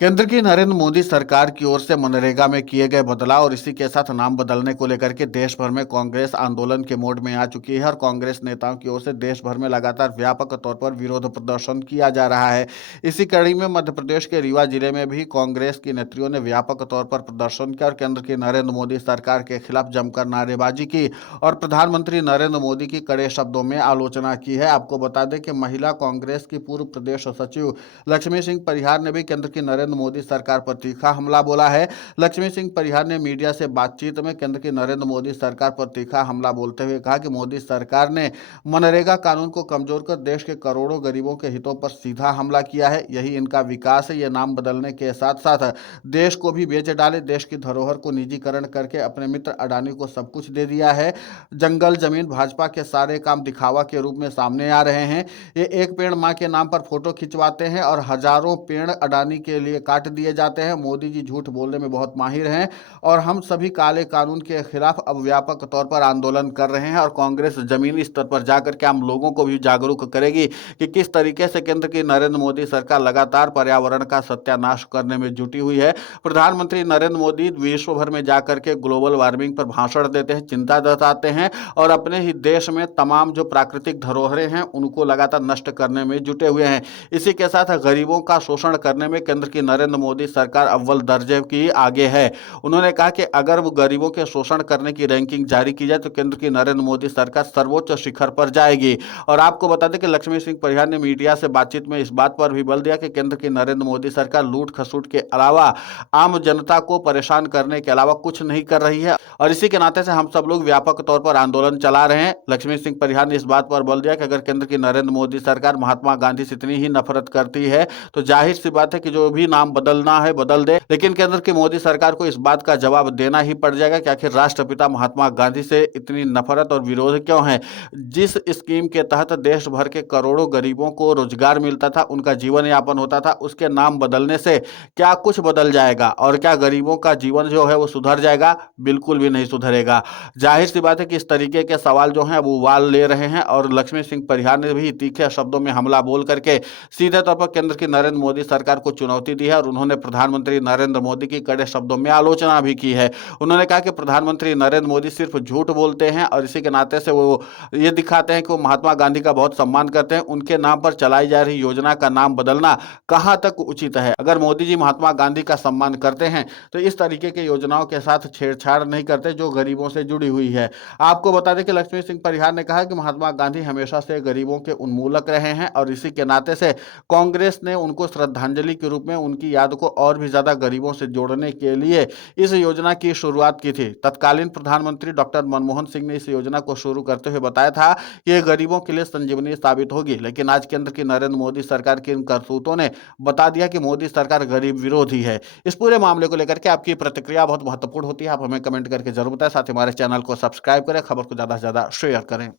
केंद्र की नरेंद्र मोदी सरकार की ओर से मनरेगा में किए गए बदलाव और इसी के साथ नाम बदलने को लेकर के देश भर में कांग्रेस आंदोलन के मोड में आ चुकी है और कांग्रेस नेताओं की ओर से देश भर में लगातार व्यापक तौर पर विरोध प्रदर्शन किया जा रहा है। इसी कड़ी में मध्य प्रदेश के रीवा जिले में भी कांग्रेस की नेत्रियों ने व्यापक तौर पर प्रदर्शन किया और केंद्र की नरेंद्र मोदी सरकार के खिलाफ जमकर नारेबाजी की और प्रधानमंत्री नरेंद्र मोदी की कड़े शब्दों में आलोचना की है। आपको बता दें कि महिला कांग्रेस की पूर्व प्रदेश सचिव लक्ष्मी सिंह परिहार ने भी केंद्र की नरेंद्र मोदी सरकार पर तीखा हमला बोला है। लक्ष्मी सिंह परिहार ने मीडिया से बातचीत में केंद्र की नरेंद्र मोदी सरकार पर तीखा हमला बोलते हुए कहा कि मोदी सरकार ने मनरेगा कानून को कमजोर कर देश के करोड़ों गरीबों के हितों पर सीधा हमला किया है। यही इनका विकास है। ये नाम बदलने के साथ साथ देश को भी बेच डाले, देश की धरोहर को निजीकरण करके अपने मित्र अडानी को सब कुछ दे दिया है। जंगल जमीन भाजपा के सारे काम दिखावा के रूप में सामने आ रहे हैं। ये एक पेड़ मां के नाम पर फोटो खिंचवाते हैं और हजारों पेड़ अडानी के लिए काट दिए जाते हैं। मोदी जी झूठ बोलने में बहुत माहिर हैं और हम सभी काले कानून के खिलाफ अब व्यापक तौर पर आंदोलन कर रहे हैं और कांग्रेस जमीनी स्तर पर जाकर के हम लोगों को भी जागरूक करेगी कि किस तरीके से केंद्र की नरेंद्र मोदी सरकार लगातार पर्यावरण का सत्यानाश करने में जुटी हुई है। प्रधानमंत्री नरेंद्र मोदी विश्व भर में जाकर के ग्लोबल वार्मिंग पर भाषण देते हैं, चिंता जताते हैं और अपने ही देश में तमाम जो प्राकृतिक धरोहरें हैं उनको लगातार नष्ट करने में जुटे हुए हैं। इसी के साथ गरीबों का शोषण करने में केंद्र की नरेंद्र मोदी सरकार अव्वल दर्जे की आगे है। उन्होंने कहा कि अगर वो गरीबों के शोषण करने की रैंकिंग जारी की जाए तो केंद्र की नरेंद्र मोदी सरकार सर्वोच्च शिखर पर जाएगी। और आपको बता दें कि लक्ष्मी सिंह परिहार ने मीडिया से बातचीत में इस बात पर भी बल दिया कि केंद्र की नरेंद्र मोदी सरकार लूट खसूट के अलावा आम जनता को परेशान करने के अलावा कुछ नहीं कर रही है और इसी के नाते से हम सब लोग व्यापक तौर पर आंदोलन चला रहे हैं। लक्ष्मी सिंह परिहार ने इस बात पर बल दिया कि अगर केंद्र की नरेंद्र मोदी सरकार महात्मा गांधी से इतनी ही नफरत करती है तो जाहिर सी बात है कि जो भी नाम बदलना है बदल दे, लेकिन केंद्र की मोदी सरकार को इस बात का जवाब देना ही पड़ जाएगा कि आखिर राष्ट्रपिता महात्मा गांधी से इतनी नफरत और विरोध क्यों है। जिस स्कीम के तहत देश भर के करोड़ों गरीबों को रोजगार मिलता था, उनका जीवन यापन होता था, उसके नाम बदलने से क्या कुछ बदल जाएगा और क्या गरीबों का जीवन जो है वो सुधर जाएगा? बिल्कुल भी नहीं सुधरेगा। जाहिर सी बात है कि इस तरीके के सवाल जो हैं वो उबाल ले रहे हैं और लक्ष्मी सिंह परिहार ने भी तीखे शब्दों में हमला बोल करके सीधे तौर पर केंद्र की नरेंद्र मोदी सरकार को चुनौती दी है और उन्होंने प्रधानमंत्री नरेंद्र मोदी की कड़े शब्दों में आलोचना भी की है। उन्होंने कहा कि प्रधानमंत्री नरेंद्र मोदी सिर्फ झूठ बोलते हैं और इसी के नाते से वो ये दिखाते हैं कि वो महात्मा गांधी का बहुत सम्मान करते हैं। उनके नाम पर चलाई जा रही योजना का नाम बदलना कहां तक उचित है? अगर मोदी जी महात्मा गांधी का सम्मान करते हैं तो इस तरीके की योजनाओं के साथ छेड़छाड़ नहीं करते जो गरीबों से जुड़ी हुई है। आपको बता दें कि लक्ष्मी सिंह परिहार ने कहा कि महात्मा गांधी हमेशा से गरीबों के उन्मूलक रहे हैं और इसी के नाते से कांग्रेस ने उनको श्रद्धांजलि के रूप में उनकी याद को और भी ज्यादा गरीबों से जोड़ने के लिए इस योजना की शुरुआत की थी। तत्कालीन प्रधानमंत्री डॉक्टर मनमोहन सिंह ने इस योजना को शुरू करते हुए बताया था कि यह गरीबों के लिए संजीवनी साबित होगी, लेकिन आज केंद्र की नरेंद्र मोदी सरकार की इन करतूतों ने बता दिया कि मोदी सरकार गरीब विरोधी है। इस पूरे मामले को लेकर के आपकी प्रतिक्रिया बहुत महत्वपूर्ण होती है। आप हमें कमेंट करके जरूर बताएं, साथ ही हमारे चैनल को सब्सक्राइब करें, खबर को ज्यादा से ज्यादा शेयर करें।